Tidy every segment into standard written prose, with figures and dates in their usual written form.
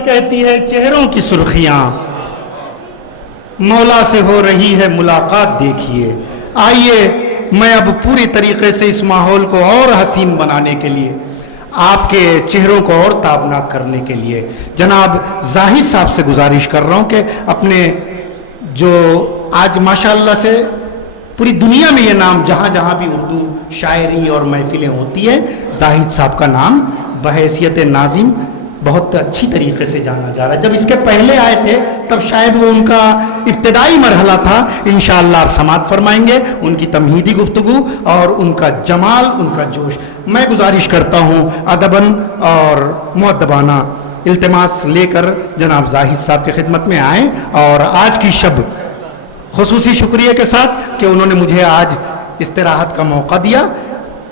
कहती है चेहरों की सुर्खियां, मौला से हो रही है मुलाकात देखिए। आइए मैं अब पूरी तरीके से इस माहौल को और हसीन बनाने के लिए, आपके चेहरों को और ताबनाक करने के लिए जनाब जाहिद साहब से गुजारिश कर रहा हूं कि अपने जो आज माशाअल्लाह से पूरी दुनिया में ये नाम जहां जहां भी उर्दू शायरी और महफिलें होती है, जाहिद साहब का नाम बहैसियत नाजिम बहुत अच्छी तरीके से जाना जा रहा है। जब इसके पहले आए थे तब शायद वो उनका इब्तदाई मरहला था। इंशाअल्लाह आप समाअत फरमाएंगे उनकी तमहीदी गुफ्तगू और उनका जमाल, उनका जोश। मैं गुजारिश करता हूँ अदबन और मुअद्दबाना इल्तिमास लेकर जनाब जाहिद साहब की खिदमत में आए और आज की शब खुसूसी शुक्रिया के साथ कि उन्होंने मुझे आज इस्तिराहत का मौका दिया।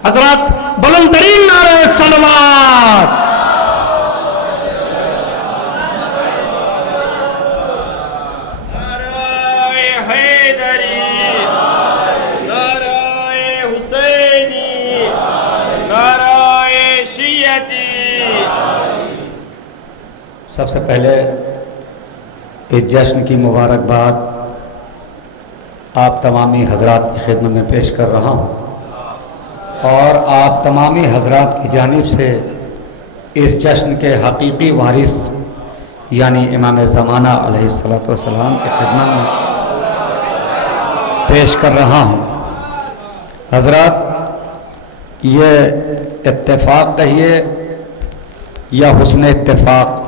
हजरात बुलंद तरीन नारे सलवात। सबसे पहले इस जश्न की मुबारकबाद आप तमामी हजरात की खिदमत में पेश कर रहा हूँ और आप तमामी हजरात की जानिब से इस जश्न के हकीकी वारिस यानी इमाम ज़माना अलैहिस्सलातु वस्सलाम की खिदमत में पेश कर रहा हूँ। हजरात, ये इत्तेफाक कहिए या हुस्न इत्तेफाक,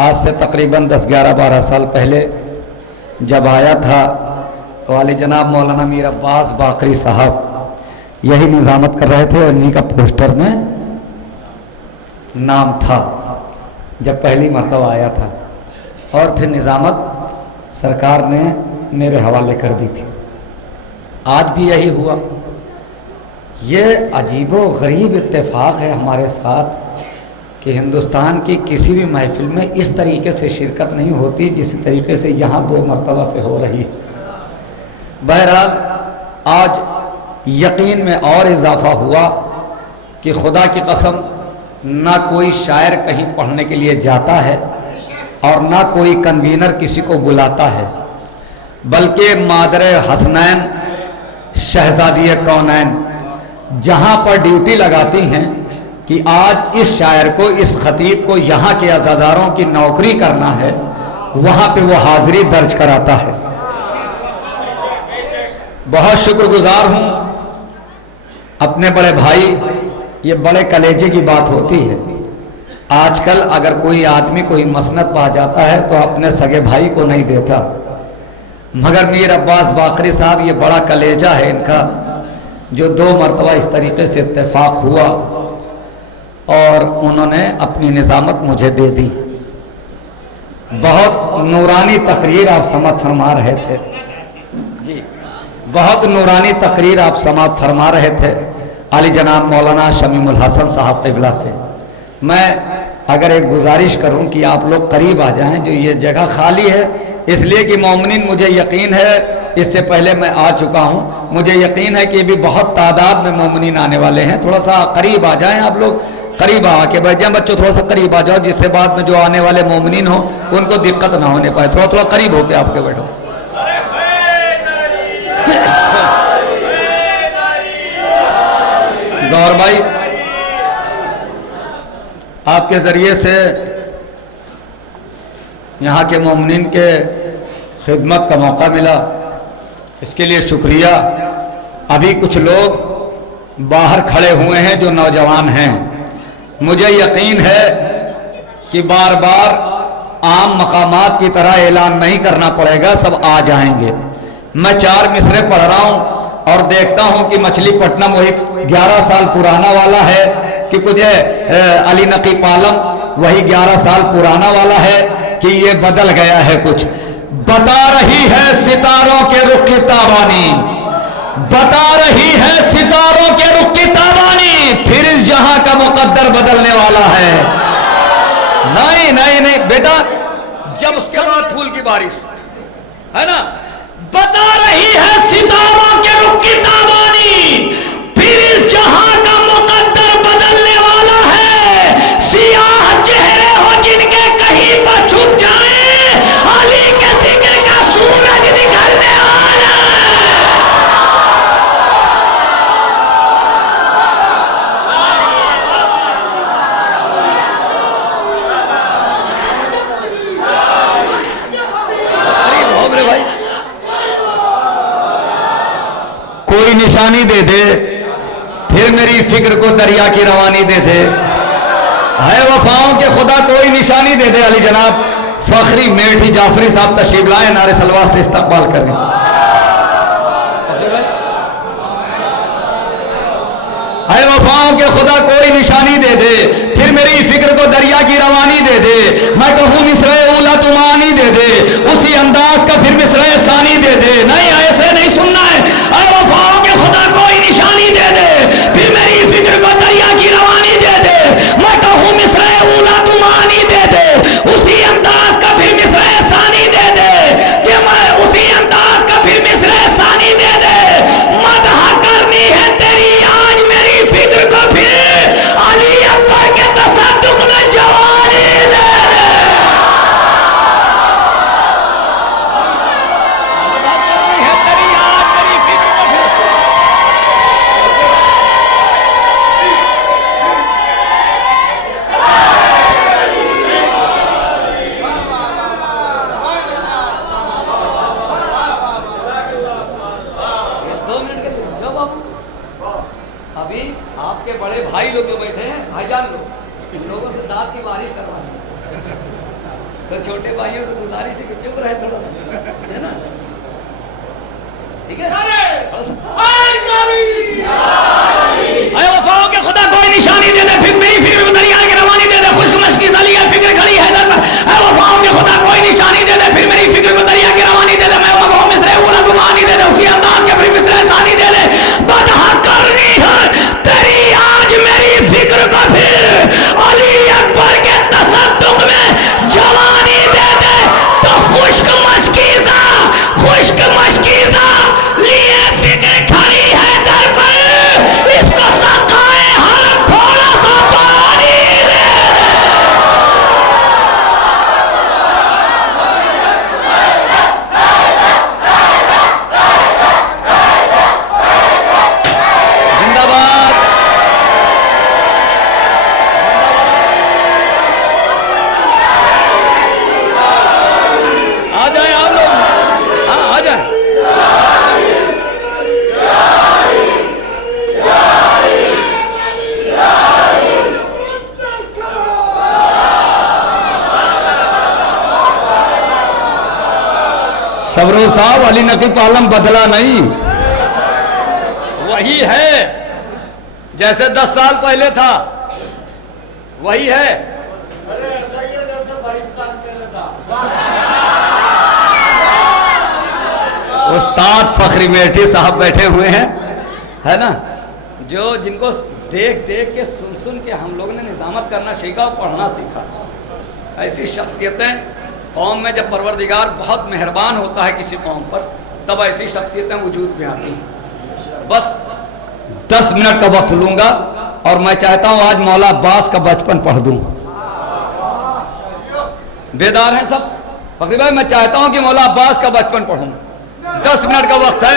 आज से तकरीबन 10-11-12 साल पहले जब आया था तो वाली जनाब मौलाना मीर अब्बास बाकरी साहब यही निज़ामत कर रहे थे और इन्हीं का पोस्टर में नाम था जब पहली मरतबा आया था, और फिर निज़ामत सरकार ने मेरे हवाले कर दी थी। आज भी यही हुआ। ये अजीबो गरीब इत्तेफाक है हमारे साथ कि हिंदुस्तान की किसी भी महफिल में इस तरीके से शिरकत नहीं होती जिस तरीके से यहाँ 2 मरतबा से हो रही है। बहरहाल आज यकीन में और इजाफा हुआ कि खुदा की कसम ना कोई शायर कहीं पढ़ने के लिए जाता है और ना कोई कन्वीनर किसी को बुलाता है, बल्कि मादर हसनैन शहजादी कौनैन जहाँ पर ड्यूटी लगाती हैं कि आज इस शायर को, इस खतीब को यहाँ के अज़ादारों की नौकरी करना है, वहाँ पे वो हाज़िरी दर्ज कराता है। बहुत शुक्रगुजार हूँ अपने बड़े भाई, ये बड़े कलेजे की बात होती है। आजकल अगर कोई आदमी कोई मसनद पा जाता है तो अपने सगे भाई को नहीं देता, मगर मीर अब्बास बाकरी साहब ये बड़ा कलेजा है इनका, जो 2 मरतबा इस तरीके से इत्तेफाक हुआ और उन्होंने अपनी निज़ामत मुझे दे दी। बहुत नूरानी तकरीर आप समाअत फरमा रहे थे जी, बहुत नूरानी तकरीर आप समाअत फरमा रहे थे आली जनाब मौलाना शमीमुल हसन साहब क़िबला से। मैं अगर एक गुजारिश करूं कि आप लोग करीब आ जाएं, जो ये जगह खाली है इसलिए कि मोमिनीन, मुझे यकीन है इससे पहले मैं आ चुका हूं, मुझे यकीन है कि भी बहुत तादाद में मोमिनीन आने वाले हैं। थोड़ा सा करीब आ जाएं आप लोग, करीब आके बैठ जाए बच्चों, थोड़ा सा करीब आ जाओ जिससे बाद में जो आने वाले मोमिनीन हो उनको दिक्कत ना होने पाए। थोड़ा थोड़ा करीब होके आपके बैठो। गौर भाई, आपके जरिए से यहाँ के मोमिनीन के खिदमत का मौका मिला, इसके लिए शुक्रिया। अभी कुछ लोग बाहर खड़े हुए हैं जो नौजवान हैं, मुझे यकीन है कि बार बार आम मकामात की तरह ऐलान नहीं करना पड़ेगा, सब आ जाएंगे। मैं 4 मिसरे पढ़ रहा हूँ और देखता हूँ कि मछलीपट्टनम वही 11 साल पुराना वाला है कि कुछ अली नकी पालम वही 11 साल पुराना वाला है कि ये बदल गया है कुछ। बता रही है सितारों के रुख की ताबानी, बता रही है सितारों के रुख की ताबानी, फिर इस जहां का मुकद्दर बदलने वाला है। नहीं नहीं नहीं बेटा, जब उसके बाद फूल की बारिश है ना, बता रही है सितारों के रुख की ताबानी, फिर इस जहां का मुकद्दर बदलने वाला है। सियाह चेहरे हो जिनके कोई निशानी दे दे, फिर मेरी फिक्र को दरिया की रवानी दे दे। है वफाओं के खुदा कोई निशानी दे दे। अली जनाब फखरी मेठी जाफरी साहब तशरीफ लाए, नारे सलवार से इस्तकबाल करें। है वफाओं के खुदा कोई निशानी दे दे, फिर मेरी फिक्र को दरिया की रवानी दे दे। मैं कहूँ मिसरे उला तुमानी दे दे, उसी अंदाज का फिर मिसरे सानी दे दे। नहीं, ऐसे नहीं सुनना है। है वफाओं के खुदा कोई निशानी दे दे, फिर मेरी फिक्र को दरिया की रवानी दे दे। मैं कहूँ मिसरे उला तुमानी दे दे, उसी अंदाज का फिर मिसरे सानी दे दे। कि मैं उसी अंदाज का फिर मिसरे सानी दे दे। मदह करनी है तेरी आज मेरी फिक्र को, फिर अली अकबर के तसद्दुक में जवानी दे दे। मदह करनी है तेरी आज मेरी फिक्र को, फिर अभी आपके बड़े भाई लोग जो बैठे हैं, भाईजान लोग, इस लोगों से दांत की बारिश करवानी। तो छोटे भाइयों से गुजारिश है कि चुप रहे थोड़ा सा, है ना? ठीक है। अरे वफाओं के खुदा कोई निशानी दे दे, फिर मेरी फिक्र में दरिया की रवानी दे दे। खुश्क मशकी ज़लिया फिक्र खड़ी है दर पर। अरे वफाओं के खुदा कोई निशानी दे दे, फिर मेरी फिक्र को दरिया की रवानी दे दे। मैं मगो मिसरे उला तुमानी दे दे, उसी अंदाज के फिर मिसरे सानी दे दे। बदहा करनी है तेरी आज मेरी फिक्र को, फिर अली अकबर के तसद्दुक में जवानी दे दे। तो खुश्क मशकीज़ा लिए फिक्र खड़ी है दर पर, इसको सकाए हर थोड़ा सा पानी दे दे। जिंदाबाद। आ जाए आप लोग, हाँ आ जाए। सबरों साहब अली नकीब आलम बदला नहीं, वही है जैसे 10 साल पहले था, वही है। अरे ऐसा ही है जैसे 22 साल पहले था। उस्ताद फखरी मेठी साहब बैठे हुए हैं, है ना, जो जिनको देख देख के सुन सुन के हम लोगों ने निजामत करना सीखा और पढ़ना सीखा। ऐसी शख्सियतें कौम में, जब परवरदिगार बहुत मेहरबान होता है किसी कौम पर, तब ऐसी शख्सियतें वजूद में आती हैं। बस 10 मिनट का वक्त लूंगा और मैं चाहता हूं आज मौला अब्बास का बचपन पढ़ दूं। बेदार हैं सब? फखरी भाई मैं चाहता हूं कि मौला अब्बास का बचपन पढ़ूं। 10 मिनट का वक्त है।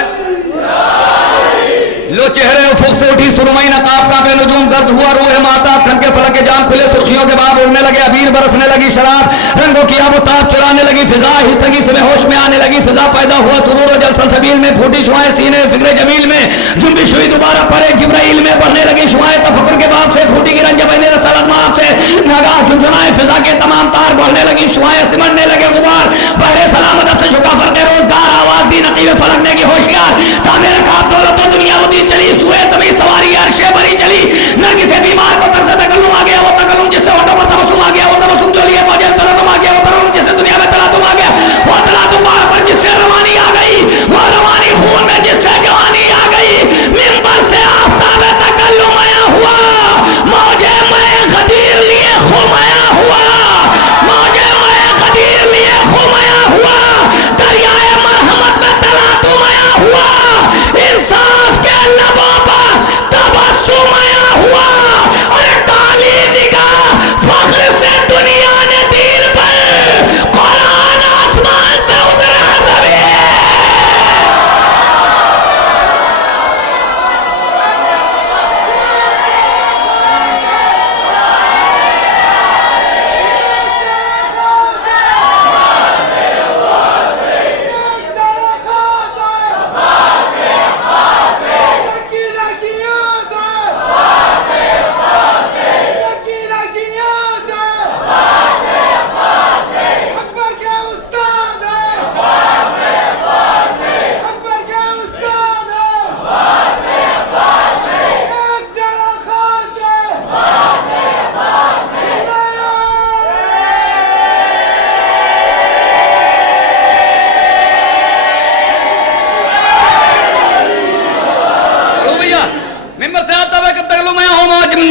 लो चेहरे उफुक से उठी सुरमई नकाब का बेनुजूम गर्द हुआ रूह माताब, खन के फलक के जाम खुले सुर्खियों के बाद उड़ने लगे अबीर, बरसने लगी शराब, रंगों की आबोताब चलाने लगी फिजा, हिस्तगी से होश में आने लगी फिजा, पैदा हुआ सुरूर और जलसल सबील में, फूटी शुआएं सीने फिक्रे जमील में, जुम्बिश हुई दोबारा परे जिब्राइल में, बढ़ने लगी शुआएं तफक्कुर के बाप से, फूटी गिरन जबैने रसलत माप से, नागा झुनझुनाए फिजा के तमाम तार, बढ़ने लगी शुआएं सिमटने लगे गुबार, बहरे सलामत अब से झुका फरके रोजगार, आवाज दी नकीब फलकने की होशियार, तामे रखा दौलत तो दुनिया वो दी चली, सुए तभी सवारी अर्शे भरी चली, न किसी बीमार को तरस तकल्लुम आ गया, वो तकल्लुम जिससे होठों पर तबस्सुम आ गया, वो तबस्सुम जो लिए मौजे तरन्नुम आ गया, वो तरन्नुम जिससे दुनिया में तलातुम आ गया, वो तलातुम पर जिससे रवानी आ गई, वो रवानी खून में जिससे जवानी आ गई, मिंबर से आफताब तकल्लुम आया हुआ, मौजे मैं गदीर लिए खुमाया हुआ, मौजे मैं गदीर लिए खुमाया हुआ, दरियाए मरहमत में तलातुम आया हुआ, इंसान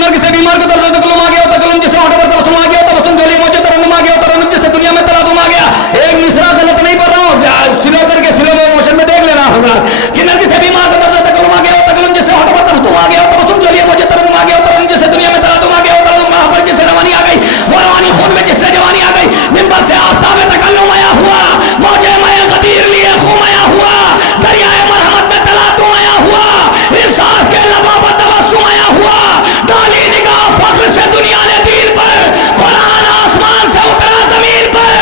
नर किसी बीमार को दर्द तकलुम आ गया, तकलुम जिसे होठों पर तबस्सुम आ गया, तबस्सुम जोली मुझे तरन्नुम आ गया, तरन्नुम जिसे दुनिया में तलातुम आ गया। एक मिसरा गलत नहीं पढ़ रहा हूँ, स्लो करके स्लो मोशन में देख लेना होगा कि नर किसी बीमार को दर्द तकलुम आ गया, तकलुम जिसे होठों पर तबस्सुम आ गया, तबस्सुम जोली मुझे तरन्नुम आ गया, तरन्नुम जिसे दुनिया में तलातुम आ गया, तरन्नुम वहां पर जिसे रवानी आ गई, वो रवानी खून में जिससे जवानी आ गई, मिंबर से आस्ताब तकल्लुम आया हुआ, मौजे में गदीर लिए खूम आया हुआ, दरियाए मरहमत में तलातुम आया हुआ, इंसाफ के लबों पर तबस्सुम आया हुआ, डाली निगाह फख्र से दुनिया ने दीन पर, कुरान आसमान से उतरा जमीन पर,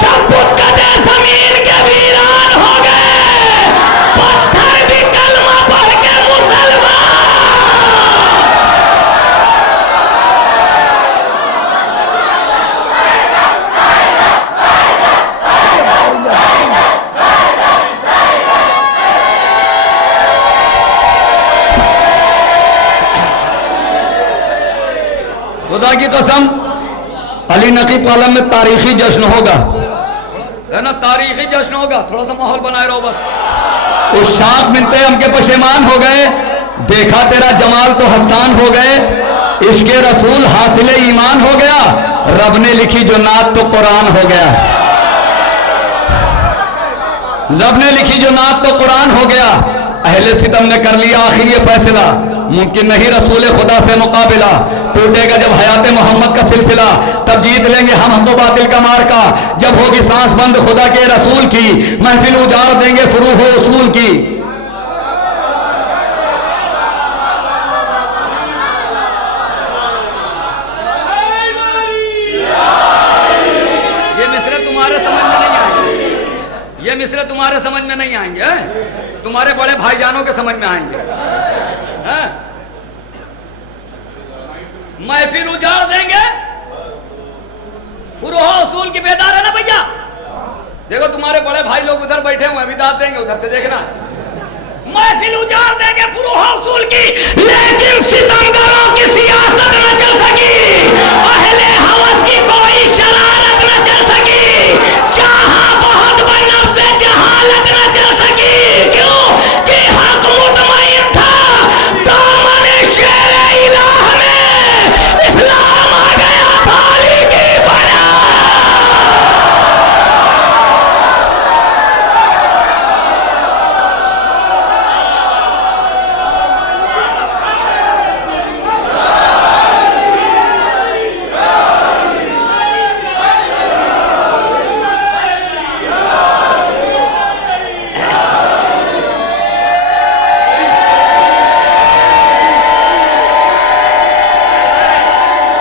सब बुतकते जमीन के वीरान हो गए, पत्थर भी कलमा पढ़ के मुसलमान। खुदा की कसम अली नकी पालम में तारीखी जश्न होगा, है ना, तारीखी जश्न होगा। थोड़ा सा माहौल बनाए रहो बस। उस शाख मिनते हम के पशेमान हो गए, देखा तेरा जमाल तो हसान हो गए, इश्के रसूल हासिले ईमान हो गया, रब ने लिखी जो नात तो कुरान हो गया, रब ने लिखी जो नात तो कुरान हो गया। अहले सितम ने कर लिया आखिर ये फैसला, मुमकिन नहीं रसूल खुदा से मुकाबिला, टूटेगा जब हयात मोहम्मद का सिलसिला, तब जीत लेंगे हम हको बातिल का मार्का, जब होगी सांस बंद खुदा के रसूल की, महफिल उजाड़ देंगे फुरूह उसूल की। ये मिसरे तुम्हारे समझ में नहीं आएंगे, ये मिसरे तुम्हारे समझ में नहीं आएंगे, तुम्हारे बड़े भाईजानों के समझ में आएंगे। महफिल उजाड़ देंगे, फुरूह उसूल की बेदार है ना भैया। देखो तुम्हारे बड़े भाई लोग उधर बैठे हुए, अभी दाद देंगे, उधर से देखना। महफिल उजाड़ देंगे फुरूह उसूल की, लेकिन सितमगरों की सियासत न चल सकी, अहले हवस की कोई शरारत न चल सकी, चाहा बहुत बनब से जहालत न चल सकी। क्यों कि हक मुतमईन था, दामन शेरे इलाह में इस्लाम आ गया थाली की बना।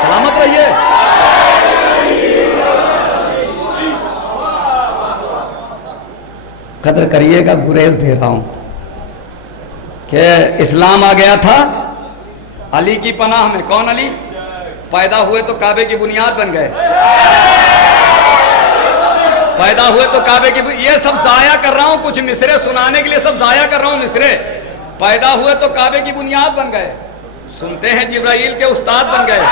सलामत रहिए। कदर करिएगा, गुरेज दे रहा हूं कि इस्लाम आ गया था अली की पनाह में। कौन अली? पैदा हुए तो काबे की बुनियाद बन गए, पैदा हुए तो काबे की ये सब जाया कर रहा हूं, कुछ मिसरे सुनाने के लिए सब जाया कर रहा हूं मिसरे। पैदा हुए तो काबे की बुनियाद बन गए, सुनते हैं जिब्राइल के उस्ताद बन गए,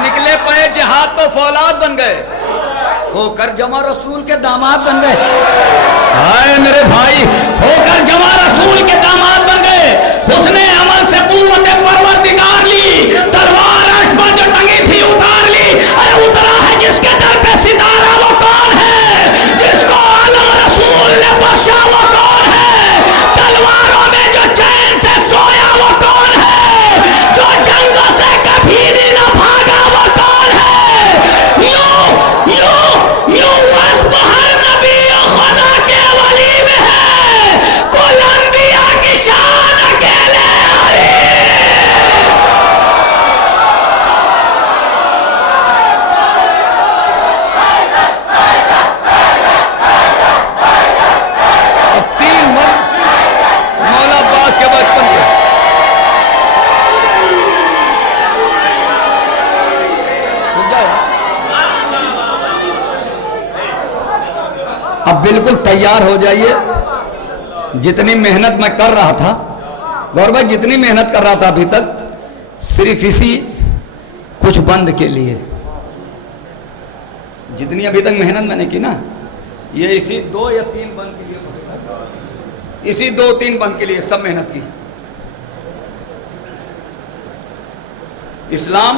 निकले पे जिहाद तो फौलाद बन गए, होकर जमा रसूल के दामाद बन गए। हाय मेरे भाई, होकर जमा रसूल के दामाद बन गए, हुस्ने अमल से कुव्वत परवरदिगार ली, तलवार अर्श पर जो टंगी थी उतार ली। अरे उतरा है जिसके दर पे सितारा, वो कौन है? जिसको आलम रसूल ने बख्शा, वो कौन है? तलवारों में जो चैन से सोया, वो कौन है? जो जंगों से कभी भी न भागा, वो कौन है? यूं यूं यूं वस्फ हर नबी खुदा के वली में है, कुल अंबिया की शान अकेले अली। अब 3 मौला अब्बास के बचपन के अब बिल्कुल तैयार हो जाइए। जितनी मेहनत मैं कर रहा था गौर भाई, जितनी मेहनत कर रहा था अभी तक, सिर्फ इसी कुछ बंद के लिए, जितनी अभी तक मेहनत मैंने की ना, ये इसी 2 या 3 बंद के लिए, इसी 2-3 बंद के लिए सब मेहनत की। इस्लाम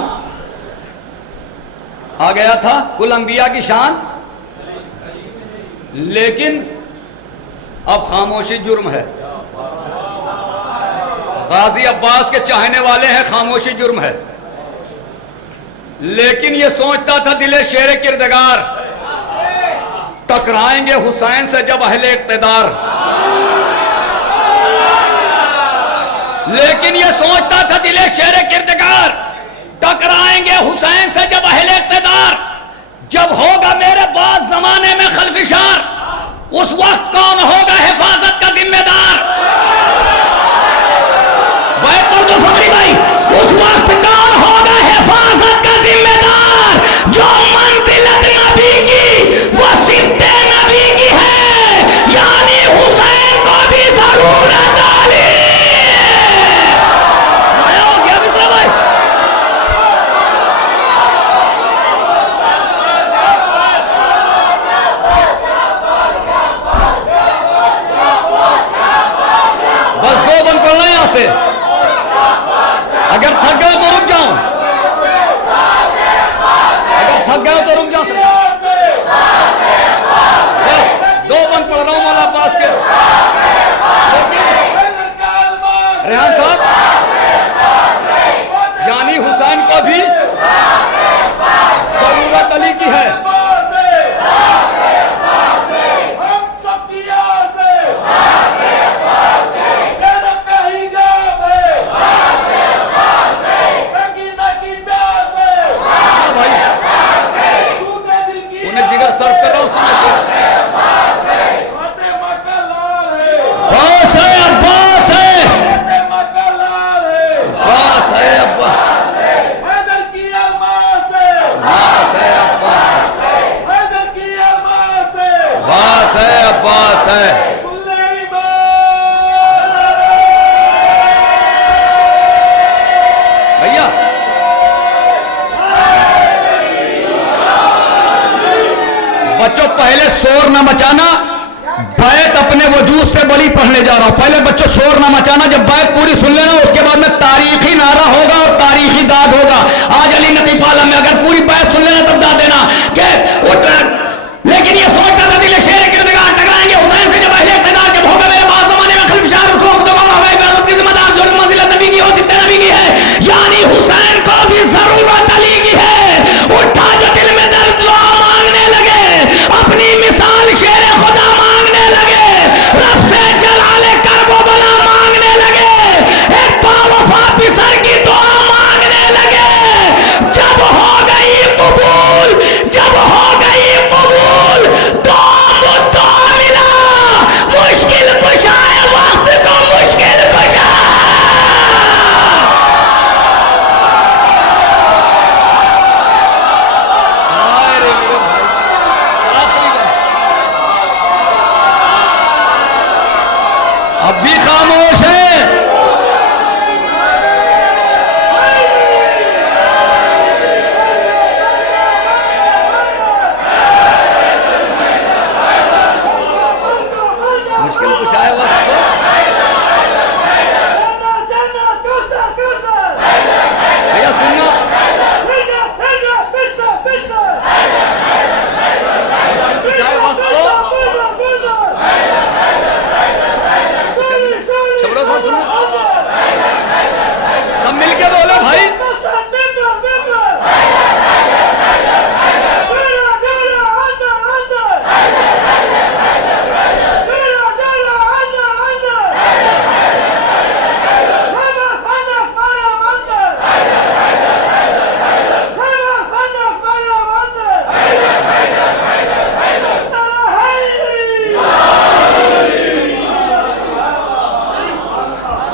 आ गया था, कुल अंबिया की शान, लेकिन अब खामोशी जुर्म है। गाजी अब्बास के चाहने वाले हैं, खामोशी जुर्म है। लेकिन ये सोचता था दिले शेर किरदगार, टकराएंगे हुसैन से जब अहले इक्तदार। लेकिन ये सोचता था दिले शेर किरदगार, टकराएंगे हुसैन से जब अहले इक्तदार। जब होगा मेरे बाद जमाने में खलफिशार, उस वक्त कौन होगा हिफाजत का जिम्मेदार। भाई पढ़ दो फकरी भाई, उस वक्त कौन होगा हिफाजत का जिम्मेदार। जो मंजिलत नबी की वो सिद्दे नबी की है, यानी हुसैन को भी जरूरत आली। आया हो गया मिश्रा भाई। बस दो बंद पढ़ना है यहां से, अगर थक गए तो रुक जाओ, अगर थक गए तो रुक जाओ। बस दो बंद पढ़ रहा हूं मौला अब्बास के। रेहान साहब, यानी हुसैन को भी जरूरत अली की है। सर्व कर रहा हूं, अब्बास है, अब्बास है, अब्बास है, अब्बास है, अब्बास है, अब्बास है। भैया बच्चों पहले शोर ना मचाना, बैत अपने वजूद से बड़ी पढ़ने जा रहा हूं। पहले बच्चों शोर ना मचाना, जब बैत पूरी सुन लेना उसके बाद में तारीखी नारा होगा और तारीखी दाद होगा। आज अली नकीब आलम में अगर पूरी बैत सुन लेना तब दाद देना कि लेकिन ये सोचता था दिले शेर किरदगार, टकराएंगे हुसैन से जब अहले इक्तदार। जब होगा मेरे बाद जमाने में खलफिशार, उस वक्त होगा हवाई इबादत की जिम्मेदार। जो मंजिलत नबी की हो सिद्दे नबी की है, यानी हुसैन को भी जरूरत अली की है। उठा जो दिल में दर्द दुआ मांगने लगे, अपनी मिसाल शेर खुदा मांगने लगे, रब से जलाले करबो बला मांगने लगे, एक बावफा पिसर की दुआ मांगने लगे। जब हो गई कबूल, जब हो गई कबूल, तो मिला मुश्किल कुशा है, वक्त को मुश्किल कुशा। अब भी खामोश है। मुश्किल कुछ आए वक्त को। भैया सुनना, शबरो साहब सुनो, सब मिलके बोलो भाई।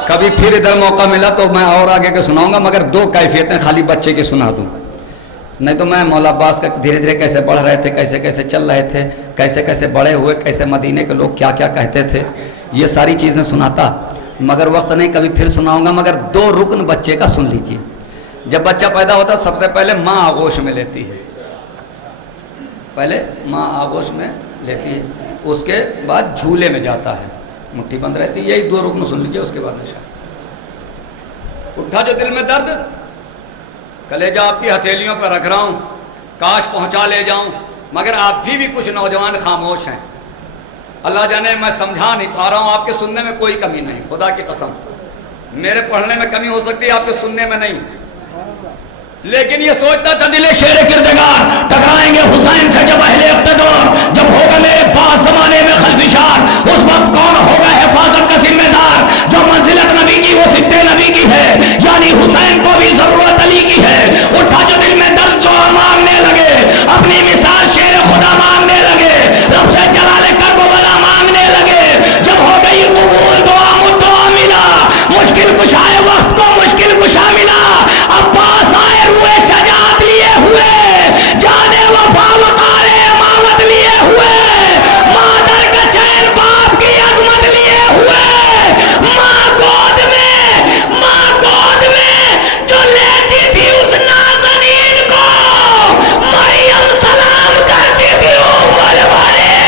कभी फिर इधर मौका मिला तो मैं और आगे के सुनाऊंगा, मगर दो कैफियतें खाली बच्चे की सुना दूं। नहीं तो मैं मौला अब्बास का धीरे धीरे कैसे बढ़ रहे थे, कैसे कैसे चल रहे थे, कैसे कैसे बड़े हुए, कैसे मदीने के लोग क्या क्या कहते थे, ये सारी चीज़ें सुनाता, मगर वक्त नहीं, कभी फिर सुनाऊंगा। मगर दो रुकन बच्चे का सुन लीजिए। जब बच्चा पैदा होता सबसे पहले माँ आगोश में लेती है, पहले माँ आगोश में लेती है, उसके बाद झूले में जाता है, मुट्ठी बंद रहती है। यही दो रुकन सुन लीजिए, उसके बाद नशा। उठा जो दिल में दर्द, कलेजा आपकी हथेलियों पर रख रहा हूँ, काश पहुँचा ले जाऊँ, मगर आप भी कुछ नौजवान खामोश हैं। अल्लाह जाने मैं समझा नहीं पा रहा हूँ। आपके सुनने में कोई कमी नहीं, खुदा की कसम। मेरे पढ़ने में कमी हो सकती है, आपके सुनने में नहीं। लेकिन ये सोचता था दिले शेर किरदगार टकराएंगे हुसैन से जब अहले इक़्तिदार, जब होगा मेरे पास जमाने में खल्फिशार, उस वक्त कौन होगा हिफाजत का जिम्मेदार। जो मंजिलत नबी की वो सिट्टे नबी की है, यानी हुसैन को भी जरूरत अली की है। उठा जो दिल में दर्द दुआ मांगने लगे, अपनी मिसाल शेर खुदा मांगने लगे, रब से जलाले करबला मांगने लगे। जब हो गई कबूल दुआ मुद्दुआ मिला, मुश्किल कुशाए वक्त को मुश्किल कुशा मिला। अब्बास आए हुए शजात लिए हुए, जाने वफा वक़ारे इमामत लिए हुए, मादर का चैन बाप की अजमत लिए हुए। माँ गोद में जो लेती थी उस नाज़नीन को, मरियम सलाम करती थी उम्मुल बनीन।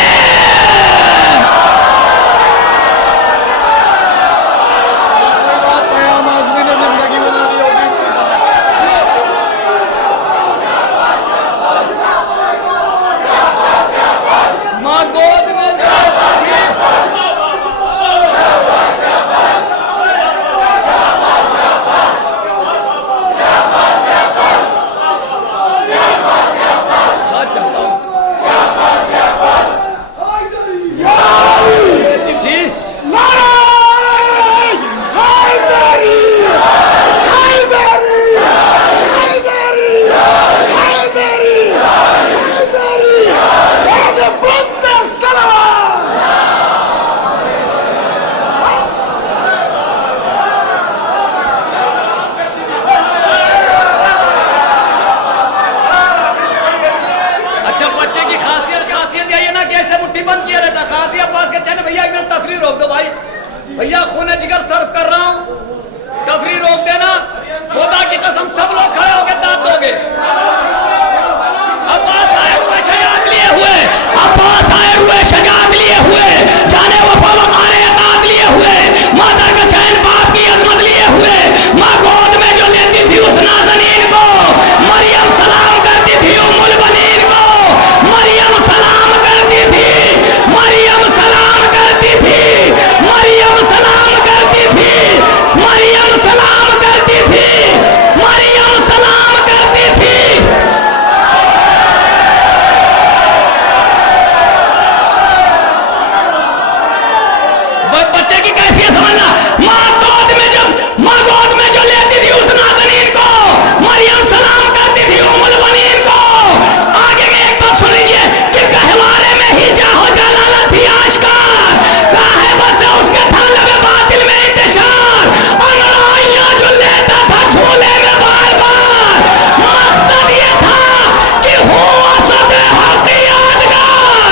भैया खून जिगर सर्व कर रहा हूं, तफरी रोक देना। खुदा की कसम सब लोग खड़े होके दांत दोगे। अब्बास आए हुए शजात लिए हुए, अब्बास आए हुए शजात लिए हुए, जाने वफा वक़ारे इताअत लिए हुए, मादर का चैन बाप की अजमत लिए हुए। माँ गोद में जो लेती थी उस नाज़नीन को, मरियम सलाम करती थी उम्मुल बनीन को। मरियम सलाम करती थी, मरियम सलाम करती थी, मरियम सलाम करती थी, मरियम सलाम करती थी, मरियम सलाम करती थी। बच्चे की कैफियत समझना। माँ गोद में जो लेती थी उस नाज़नीन को, मरियम सलाम करती थी उम्मुल बनीन को। आगे के एक बात सुन लीजिए कि गहवारे में ही जाहो जलालत थी आश्कार, काहे बस उसके था लबे बातिल में इंतशार। अंगड़ाइयां जो लेता था झूले में बार बार, मकसद ये था कि हो असद हक यादगार,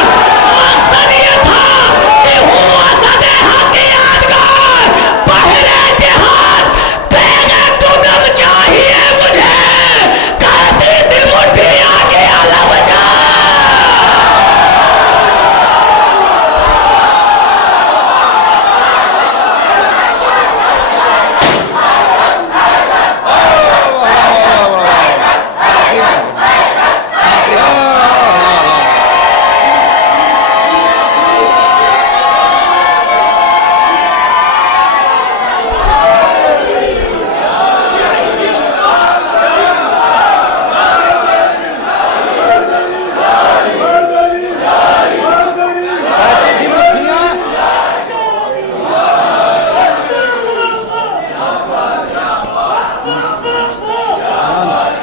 मकसद ये था कि हो असद हक यादगार। पहले जिहाद तेरे तुदम चाहिए मुझे, कहती थी मुठिया की अलम जा।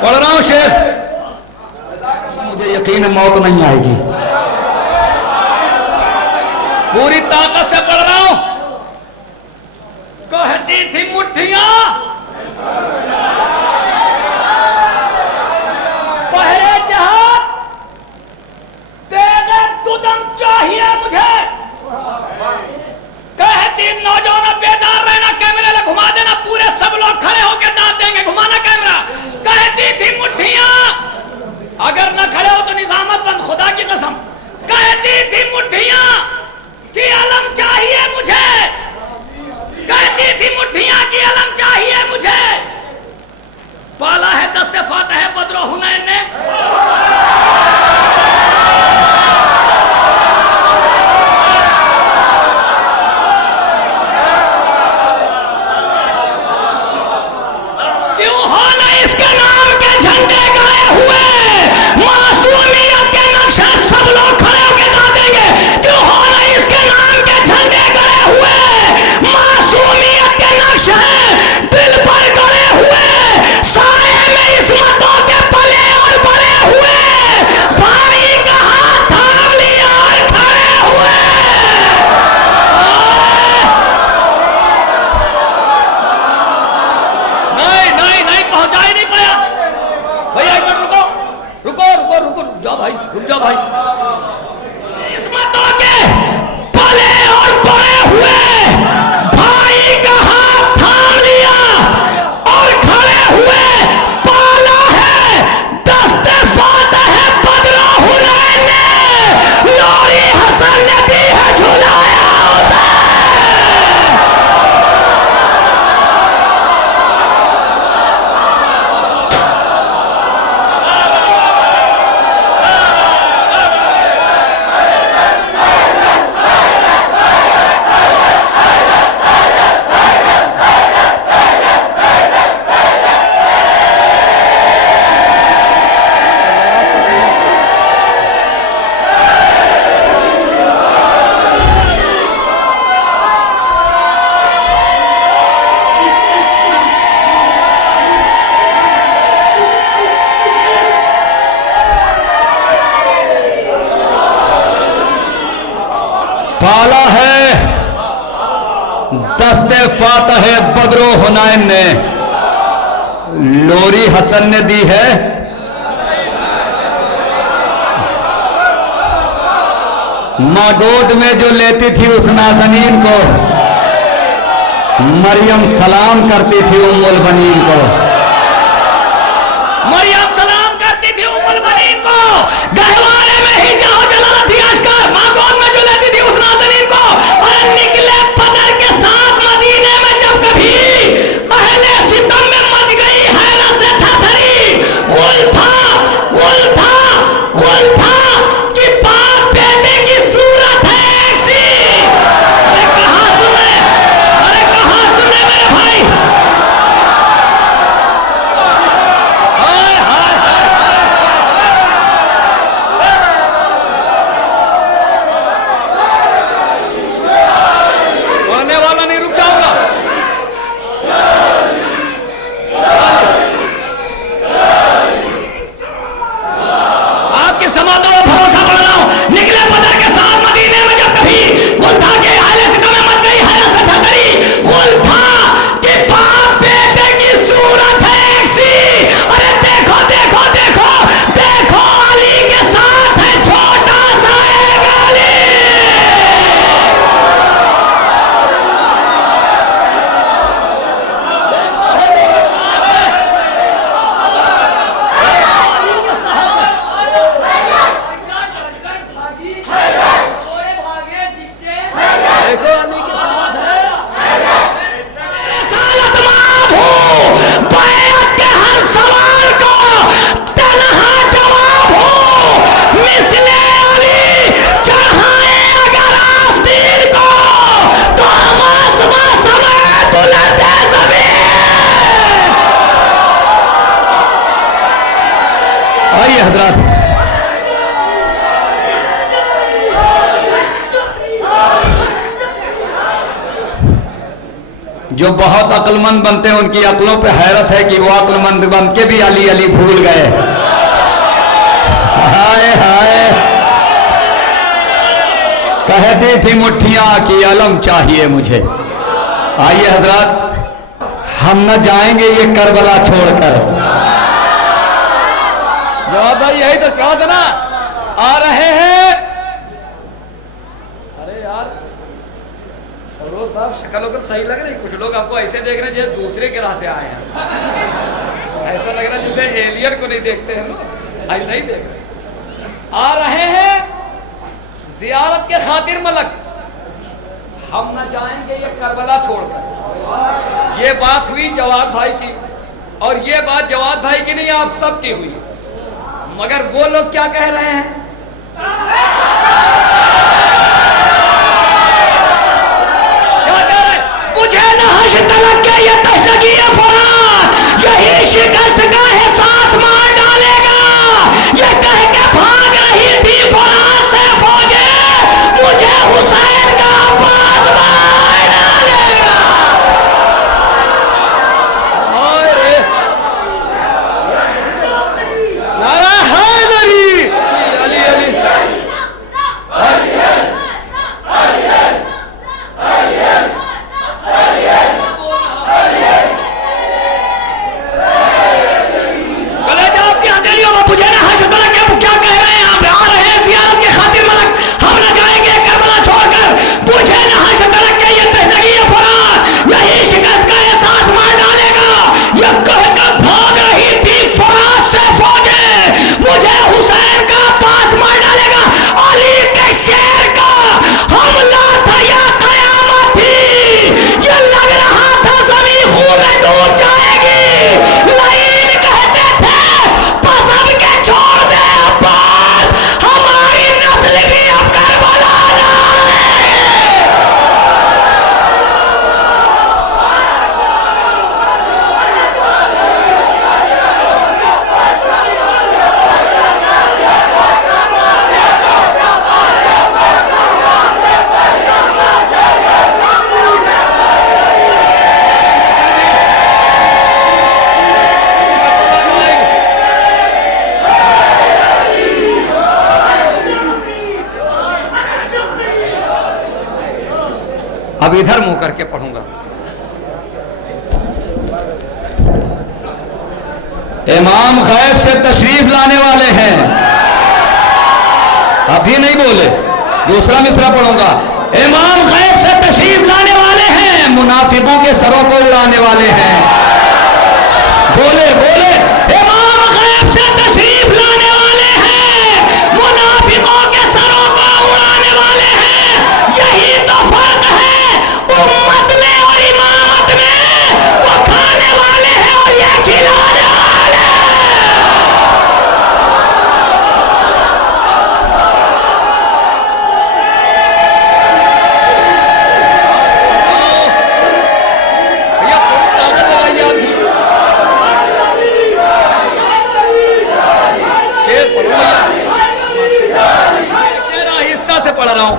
पढ़ रहा हूं शेर, मुझे यकीन है मौत नहीं आएगी। पूरी ताकत से पढ़ रहा हूं। कहती थी मुट्ठियां पहरे जहां तेरे तुदम चाहिए मुझे, कहती नौजवान बेदार रहना, कैमरे ले घुमा देना, पूरे सब लोग खड़े होकर दांत देंगे, घुमाना कैमरा। कहती थी मुट्ठियां, अगर न खड़े हो तो निजामत बंद, खुदा की कसम। कहती थी मुट्ठियां कि अलम चाहिए मुझे, कहती थी मुट्ठियां की अलम चाहिए मुझे। पाला है दस्ते रुक जाओ भाई। किस्मतों के पले और पड़े हुए भाई का हाथ थाम लिया और खड़े हुए पाला है दस्ते फातह है बदरो हुनैन ने, लोरी हसन ने दी है झुलाया उसे। पाला है दस्ते फातह बदरो हुनैन ने, लोरी हसन ने दी है। माँ गोद में जो लेती थी उस नाज़नीन को, मरियम सलाम करती थी उम्मुल बनीन को। मरियम सलाम करती थी उम्मुल बनीन को, गहवारे में ही जाओ जलाल थी अश्कर, माँ गोद में जो लेती थी उस नाज़नीन को। और निकले बदर के साथ मदीने में जब कभी अहले सितम में मच गई हैरत से थरथरी, गुल था कि बाप बेटे की सूरत है एक सी। अरे कहाँ सुने मेरे भाई। बोलने वाला नहीं, रुक जाऊंगा। आपकी समातों में भरोसा पड़ रहा हूं। निकले बदर के साथ मदीने में जब कभी गुल था के अहले सितम में मच गई हैरत से थरथरी, गुल था कि बाप बेटे की सूरत है एक सी। अरे देखो देखो देखो देखो अली के साथ है छोटा सा एक अली। सालत माब हूँ, बैअत के हर सवाल को तन्हा जवाब हूँ। मिसले अली चढ़ाए अगर आस्तीन को, तो हम आसमां समेत उलटे ज़मीन। आइए हजरात, जो बहुत अक्लमंद बनते हैं उनकी अक्लों पे हैरत है कि वो अक्लमंद बन के भी अली अली भूल गए। हाय हाय, कहती थी मुट्ठियां कि अलम चाहिए मुझे। आइए हजरात, हम न जाएंगे ये करबला छोड़कर। जवाब भाई यही तो कहा था ना, आ रहे हैं। अरे यार रोज साहब शक्ल वगैरह सही लग रही, कुछ लोग आपको ऐसे देख रहे हैं जैसे दूसरे ग्रह से आए हैं। ऐसा लग रहा है जैसे एलियन को नहीं देखते हैं लोग, ऐसा ही देख रहे हैं। आ रहे हैं जियारत के खातिर मलक, हम न जाएंगे ये करबला छोड़कर। ये बात हुई जवाद भाई की, और ये बात जवाद भाई की नहीं, आप सबकी हुई। मगर वो लोग क्या कह रहे हैं? क्या कह रहे हैं? मुझे नहश तलक के ये तशनगी फुरात, यही शिकस्त का एहसास मार डालेगा। ये कह के भाग रही थी फुरात से फौजे, मुझे हुसैन का अब्बास मार डालेगा। नारा हैदरी, अली अब इधर मुंह करके पढ़ूंगा। इमाम गैब से तशरीफ लाने वाले हैं, अभी नहीं बोले, दूसरा मिसरा पढ़ूंगा। इमाम गैब से तशरीफ लाने वाले हैं, मुनाफिकों के सरों को उड़ाने वाले हैं। बोले बोले, इमाम गैब से तशरीफ लाने वाले हैं, मुनाफिकों के सरों को उड़ाने वाले हैं। यही तो फर्क है उम्मत में और इमामत में। वो खाने वाले हैं और ये खिलाने वाले हैं। भैया थोड़ी ताकत लगाइए आप भी। शेर पढ़ो भैया। एक शेर आहिस्ता से पढ़ रहा हूं,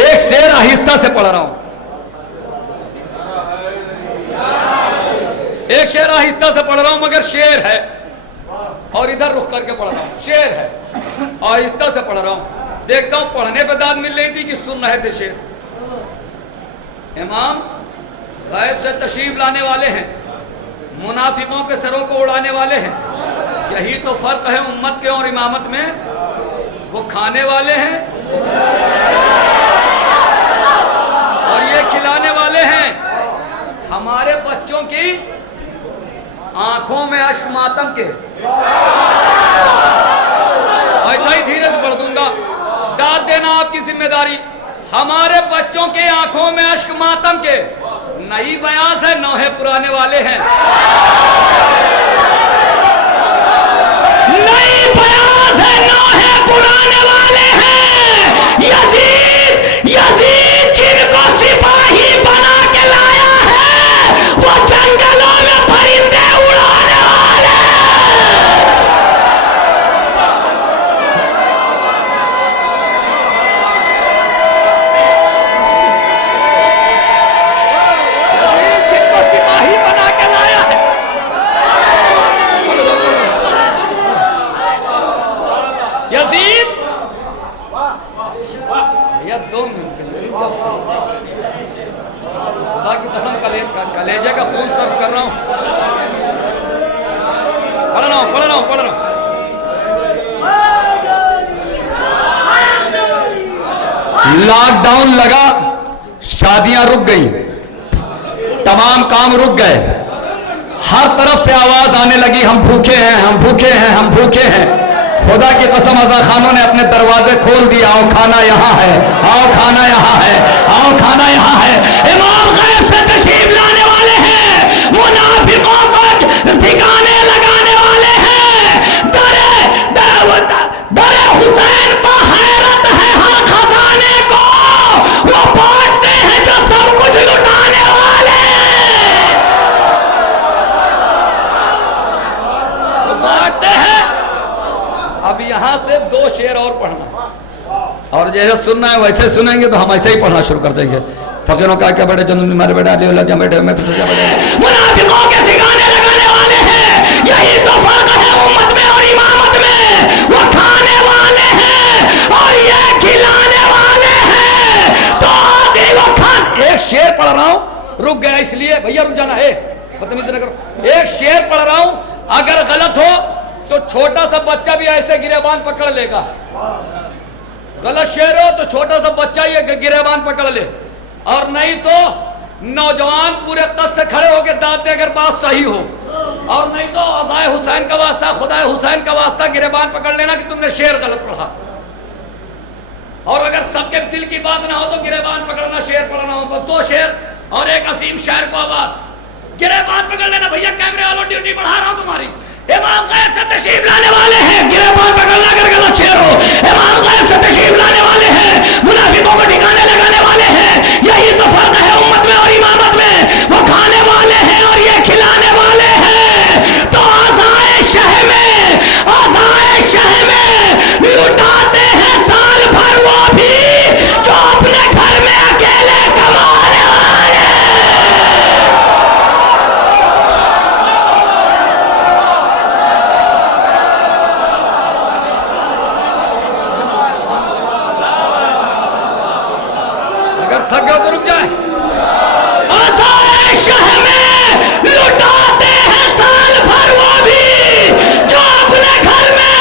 एक शेर आहिस्ता से पढ़ रहा हूं, एक शेर आहिस्ता से पढ़ रहा हूं, मगर शेर है और इधर रुख करके पढ़ रहा हूं। शेर है, आहिस्ता से पढ़ रहा हूं। देखता हूं पढ़ने पे दाद मिल रही थी कि सुन रहे थे शेर। इमाम गैब से तशरीफ लाने वाले हैं, मुनाफिकों के सरों को उड़ाने वाले हैं। यही तो फर्क है उम्मत के और इमामत में। वो खाने वाले हैं और ये खिलाने वाले हैं। हमारे बच्चों की आंखों में अश्क मातम के, ऐसा ही धीरे से पढ़ दूंगा, दाद देना आपकी जिम्मेदारी। हमारे बच्चों के आंखों में अश्क मातम के, नई बयास है नौहे पुराने वाले हैं। नई बयास है नौहे पुराने वाले हैं। यजीद यजीद जिनको सिपाही बना के लाया है, वो जंगलों में परिंदे उड़ाने वाले हैं। जिनको सिपाही बना के लाया है। यजीद भैया 2 मिनट के लिए खुदा की कसम कलेजे का खून सर्व कर रहा हूं। पढ़ रहा हूं पढ़ रहा हूं पढ़ रहा हूं। लॉकडाउन लगा, शादियां रुक गई, तमाम काम रुक गए, हर तरफ से आवाज आने लगी, हम भूखे हैं, हम भूखे हैं, हम भूखे हैं। खुदा की कसम अज़ा खानों ने अपने दरवाजे खोल दिया, आओ खाना यहाँ है, आओ खाना यहाँ है, आओ खाना यहाँ है। इमाम गैब से तशरीफ लाने वाले हैं, मुनाफिकों को ठिकाने लगाने वाले हैं। दरे हुसैन पर हैरत है हर खजाने को, वो बांटते हैं जो सब कुछ लुटाने वाले हैं। वो बांटते हैं। अब यहां से 2 शेर और पढ़ना, और जैसे सुनना है वैसे सुनेंगे तो हम ऐसे ही पढ़ना शुरू कर देंगे। फकीरों का क्या बड़े जन्म मारे बेटा बेटे मैं फिर मुनाफिकों के सिखाने लगाने वाले हैं। यही तो फर्क है उम्मत में और इमामत में। वो खाने वाले हैं और ये खिलाने वाले हैं। तो आगे वो खान। एक शेर पढ़ रहा हूं, रुक गया इसलिए भैया रुक जाना है, बदतमीजी न करो। एक शेर पढ़ रहा हूं, अगर गलत हो तो छोटा सा बच्चा भी ऐसे गिरेबान पकड़ लेगा। गलत शेर हो तो छोटा सा बच्चा ये गिरेबान पकड़ ले, और नहीं तो नौजवान पूरे कस से खड़े होकर दाद दे अगर बात सही हो, और नहीं तो अज़ाए हुसैन का वास्ता, खुदाए हुसैन का वास्ता गिरेबान पकड़ लेना कि तुमने शेर गलत पढ़ा। और अगर सबके दिल की बात ना हो तो गिरेबान पकड़ना, शेर पढ़ना हो। बस 2 शेर और एक असीम शायर को आवाज। गिरेबान पकड़ लेना भैया, कैमरे वालों ड्यूटी बढ़ा रहा हूं तुम्हारी। इमाम गैब से तशरीफ लाने वाले हैं, गिरेबान पकड़ना अगर गलत शेर हो। इमाम गैब से तशरीफ लाने वाले हैं, मुनाफिकों को ठिकाने लगाने वाले हैं। यही तो फर्क है उम्मत में और इमामत में। वो खाने वाले हैं और ये खिलाने वाले हैं। तो आज़ाए शह में लुटाते हैं साल भर वो भी जो अपने घर में अकेले कमाने वाले हैं। थक गया तो रुक जाए। आसाए शह में लुटाते हैं साल भर वो भी जो अपने घर में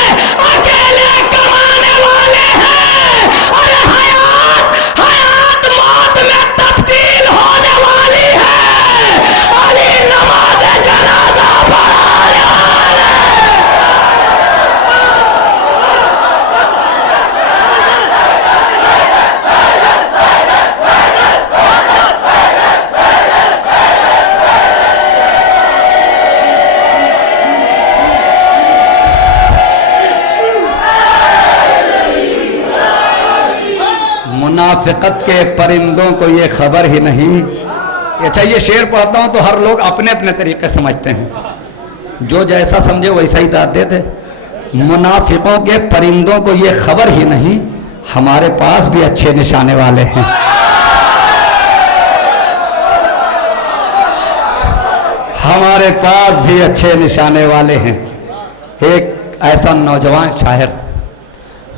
अकेले कमाने वाले हैं। अरे हयात हयात मौत में तब्दील होने वाली है। अली नमाज जनाजा पढ़ाने वाले। मुनाफिकत के परिंदों को ये खबर ही नहीं। अच्छा, ये शेर पढ़ता हूं तो हर लोग अपने अपने तरीके समझते हैं, जो जैसा समझे वैसा ही दाद देते। मुनाफिकों के परिंदों को ये खबर ही नहीं हमारे पास भी अच्छे निशाने वाले हैं। हमारे पास भी अच्छे निशाने वाले हैं। एक ऐसा नौजवान शायर,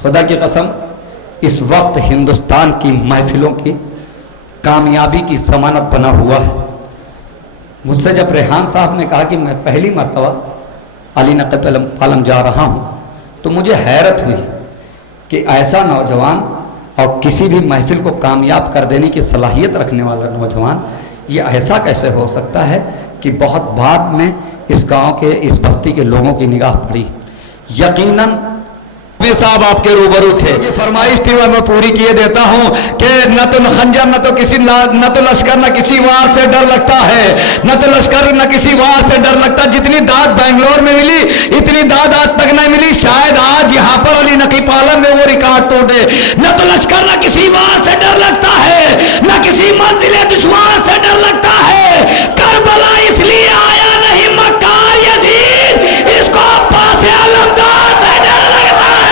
खुदा की कसम इस वक्त हिंदुस्तान की महफिलों की कामयाबी की जमानत बना हुआ है। मुझसे जब रेहान साहब ने कहा कि मैं पहली मर्तबा अली नक़ी पालम जा रहा हूँ, तो मुझे हैरत हुई कि ऐसा नौजवान और किसी भी महफिल को कामयाब कर देने की सलाहियत रखने वाला नौजवान, ये ऐसा कैसे हो सकता है कि बहुत बाद में इस गांव के, इस बस्ती के लोगों की निगाह पड़ी। यकीनन साहब आपके रूबरू थे, फरमाइश थी वह मैं पूरी किए देता हूं कि न तो खंजर न तो लश्कर न किसी वार से डर लगता है, न तो लश्कर न किसी वार से डर लगता। जितनी दाद बेंगलोर में मिली इतनी दाद आज तक नहीं मिली। शायद आज यहां पर अली नक़ी पालम में वो रिकॉर्ड तोड़े। न तो लश्कर न किसी वार से डर लगता है, न किसी मंजिले दुश्वार से डर लगता है। करबला इसलिए आया नहीं मक्कार यजीद, इसको अब्बास अलमदार से डर लगता है।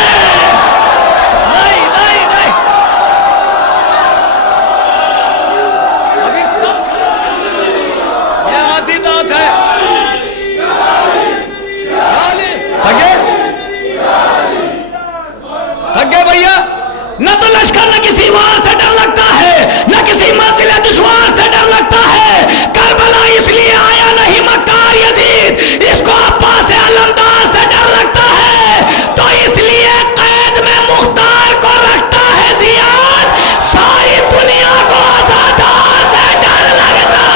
नहीं नहीं नहीं, अभी ये आधी दांत है। थक गए भैया। न तो लश्कर न किसी वार से डर लगता है, न किसी मंजिल दुश्वार से डर लगता है। करबला इसलिए आया नहीं मक्कार यजीद, इसको अब्बास अलमदार से डर लगता है। तो इसलिए कैद में मुख्तार को रखता है जियाद, सारी दुनिया को आजादार से डर लगता।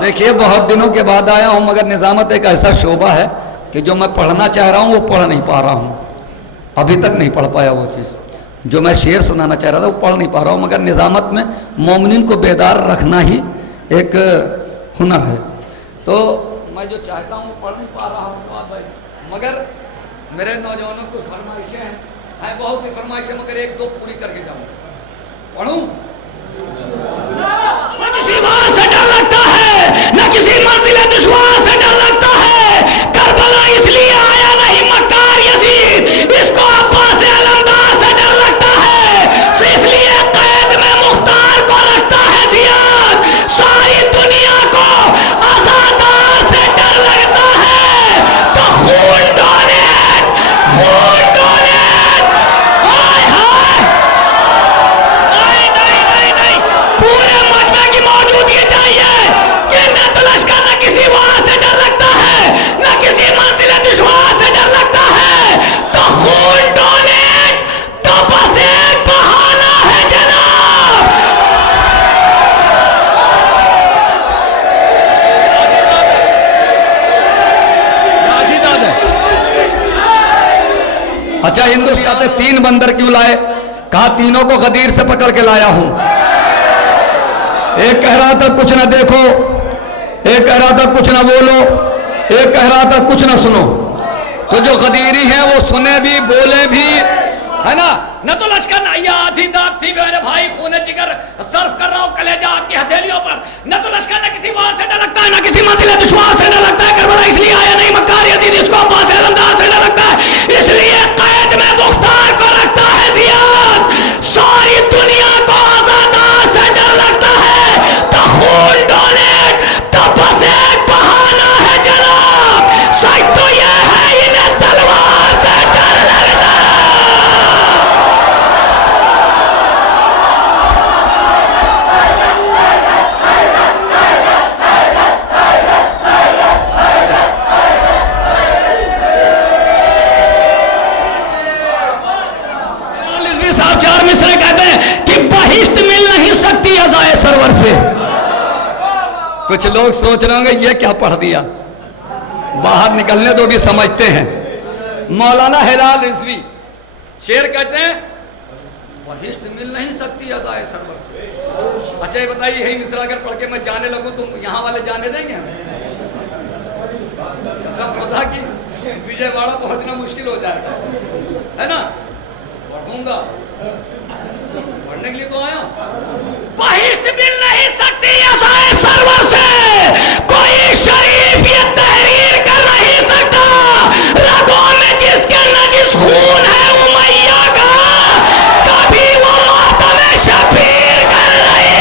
देखिए, बहुत दिनों के बाद आया हूं, मगर निजामत एक ऐसा शोबा है कि जो मैं पढ़ना चाह रहा हूं वो पढ़ नहीं पा रहा हूं। अभी तक नहीं पढ़ पाया वो चीज़ जो मैं शेर सुनाना चाह रहा था, वो पढ़ नहीं पा रहा हूं। मगर निजामत में मोमिनीन को बेदार रखना ही एक हुनर है। तो मैं जो चाहता हूँ वो पढ़ नहीं पा रहा हूँ भाई, मगर मेरे नौजवानों को फरमाइशें हैं, बहुत सी फरमाइशें, मगर एक दो पूरी करके जाऊँ। पढ़ूँ? न किसी वार से डर लगता है, न किसी मंजिल दुश्वार से डर लगता है। करबला इसलिए आया नहीं मक्कार यजीद, इसको अब्बास अलमदार से डर लगता है। इसलिए कैद में मुख्तार को रखता है जियाद, सारी दुनिया को आजादार से डर लगता है। तो खून डोनेट, खून डोनेट। हाय हाय, नहीं नहीं नहीं नहीं, पूरे मजमे की मौजूदगी चाहिए कि न तो लश्कर न किसी वार से डर लगता है, न किसी मंजिल दुश्वार से डर लगता है। तो खून डोनेट तो बस एक बहाना है जनाब। अच्छा, हिंदुस्तान से 3 बंदर क्यों लाए? कहा तीनों को गदीर से पकड़ के लाया हूं। एक कह रहा था कुछ ना देखो, एक कह रहा था कुछ ना बोलो, एक कह रहा था कुछ ना सुनो। तो जो गदीरी हैं वो सुने भी बोले भी, है ना। न तो लश्कर नैया आधी दाग थी मेरे भाई, खूने जिगर सर्फ कर रहा हूँ कलेजा आपकी हथेलियों पर। न तो लश्कर न किसी वार से डर लगता है, न किसी मंजिल दुश्वार से डर लगता है। करबला इसलिए आया नहीं मक्कार यजीद, इसको अब्बास अलमदार से डर लगता है। इसलिए कैद में मुख्तार को रखता है जियाद, सारी दुनिया को आजादार से डर लगता है। तो खून डोनेट तो बस एक बहाना है जनाब, सच तो यह है इन्हें तलवार से डर लगता है। साहब चार मिसरे कहते हैं कि बहिश्त मिल नहीं सकती अज़ाए सरवर से। कुछ लोग सोच रहे होंगे ये क्या पढ़ दिया, बाहर निकलने तो भी समझते हैं। मौलाना हिलाल रिजवी शेर कहते हैं बहिश्त मिल नहीं सकती अज़ाए सरवर से। अच्छा ये बताइए, यही मिसरा अगर पढ़ के मैं जाने लगूं तो यहाँ वाले जाने देंगे? सब पता कि विजयवाड़ा पहुंचना मुश्किल हो जाएगा, है ना। पढ़ूंगा, पढ़ने के लिए तो आया। बहिश्त मिल नहीं सकती अज़ाए सरवर से, कोई शरीफ ये तहरीर कर नहीं सकता। रगों में जिसके नजिस खून है उमैया का, कभी वो मातम शबीर कर रही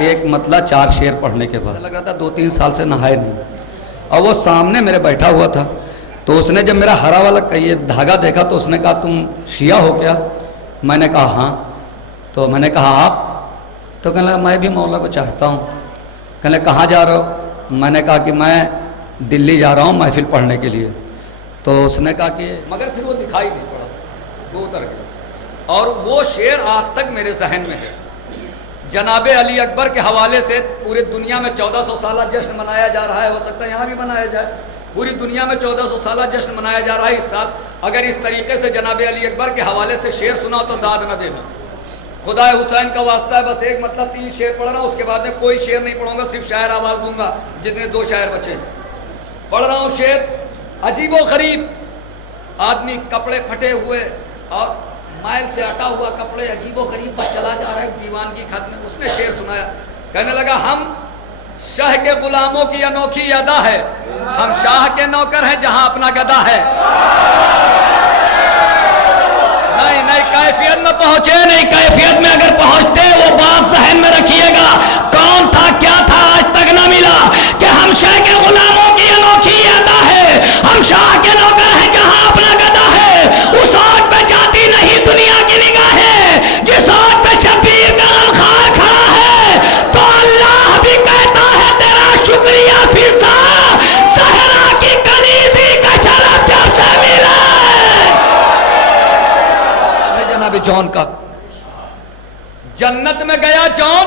एक मतलब 4 शेर पढ़ने के बाद लग रहा था 2-3 साल से नहाए नहीं, और वो सामने मेरे बैठा हुआ था। तो उसने जब मेरा हरा वाला ये धागा देखा तो उसने कहा तुम शिया हो क्या? मैंने कहा हाँ। तो मैंने कहा आप? तो कहने लगा मैं भी मौला को चाहता हूँ। कहने लगा कहाँ जा रहे हो? मैंने कहा कि मैं दिल्ली जा रहा हूँ महफिल पढ़ने के लिए। तो उसने कहा कि मगर फिर वो दिखाई नहीं पड़ा, वो उतर गया। और वो शेर आज तक मेरे जहन में है। जनाबे अली अकबर के हवाले से पूरी दुनिया में 1400 साला जश्न मनाया जा रहा है, हो सकता है यहाँ भी मनाया जाए। पूरी दुनिया में 1400 साला जश्न मनाया जा रहा है इस साल। अगर इस तरीके से जनाबे अली अकबर के हवाले से शेर सुना तो दाद न देना, खुदा हुसैन का वास्ता है। बस एक मतलब 3 शेर पढ़ रहा हूँ, उसके बाद में कोई शेर नहीं पढ़ूंगा, सिर्फ शायर आवाज दूंगा जितने 2 शायर बचे। पढ़ रहा हूँ शेर। अजीबो गरीब आदमी, कपड़े फटे हुए और माइल से अटा हुआ कपड़े, अजीबो गरीब पर चला जा रहा है दीवान की खत में। उसने शेर सुनाया, कहने लगा हम शाह के गुलामों की अनोखी अदा है, हम शाह के नौकर हैं जहां अपना गदा है। नहीं नहीं कैफियत में पहुंचे, नहीं कैफियत में अगर पहुंचते वो बात जहन में रखिएगा। कौन था क्या था आज तक ना मिला कि हम शाह के गुलामों की अनोखी अदा है, हम शाह के नौकर हैं जहां अपना गदा है। उस आग पे जाती नहीं दुनिया की निगाहें, जिस आग पे शबीर का गमखार खड़ा है। तो अल्लाह भी कहता है तेरा शुक्रिया फिजा, सहरा की कनीज़ी का शरफ जब से मिला। जनाब जॉन का जन्नत में गया जॉन,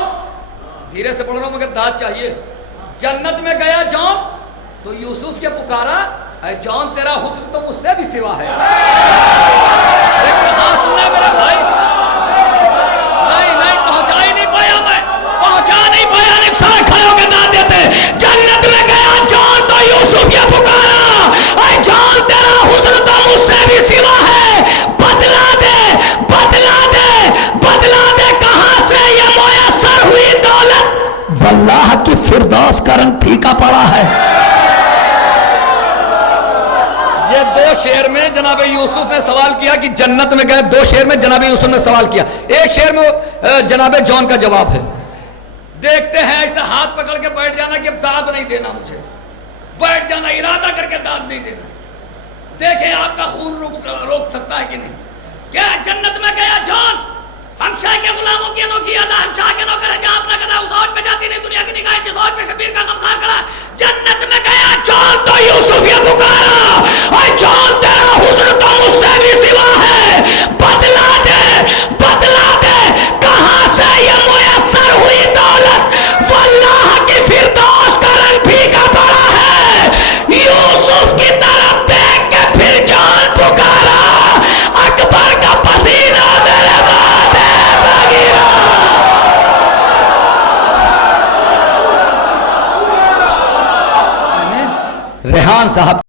धीरे से पढ़ रहा हूं मगर दाद चाहिए। जन्नत में गया जॉन तो यूसुफ के पुकारा, ऐ जॉन तेरा हुस्न तो मुझसे भी सिवा है। सुनना मेरा भाई, नहीं नहीं पहुंचा ही नहीं पाया, मैं पहुंचा नहीं पाया। नहीं सारे खड़े होकर दाद देते। जन्नत में गया जॉन तो यूसुफ के पुकारा, ऐ जॉन तेरा हुस्न तो मुझसे भी सिवा है। बदला दे बदला दे बदला दे, कहां से ये मुयस्सर हुई दौलत? वल्लाह की फिरदौस का रंग फीका पड़ा है। ये 2 शेर में जनाब यूसुफ ने सवाल किया कि जन्नत में गए, 2 शेर में जनाब यूसुफ ने सवाल किया, एक शेर में जनाब जॉन का जवाब है। देखते हैं ऐसा हाथ पकड़ के बैठ जाना कि दाद नहीं देना, मुझे बैठ जाना, इरादा करके दाद नहीं देना, देखें आपका खून रोक सकता है कि नहीं। क्या जन्नत में गया जॉन, हमशाह के गुलामों की अनोखी अदा, हमशाह के नौकर है, जहां अपना गधा उस औरत पे जाती नहीं, दुनिया की निगाहें जिस औरत पे शबीर का गमखार खड़ा। जन्नत में गया जॉन तो यूसुफ ये पुकारा, और जॉन तेरा हुस्न तो मुझसे भी सिवा है, बतला दे कहां से ये मुयस्सर हुई दौलत, वल्लाह की फिरदौस का रंग फीका पड़ा है। यूसुफ की तरफ देख के फिर जॉन पुकारा, अकबर का पसीना मेरे माथे पे गिरा। रेहान साहब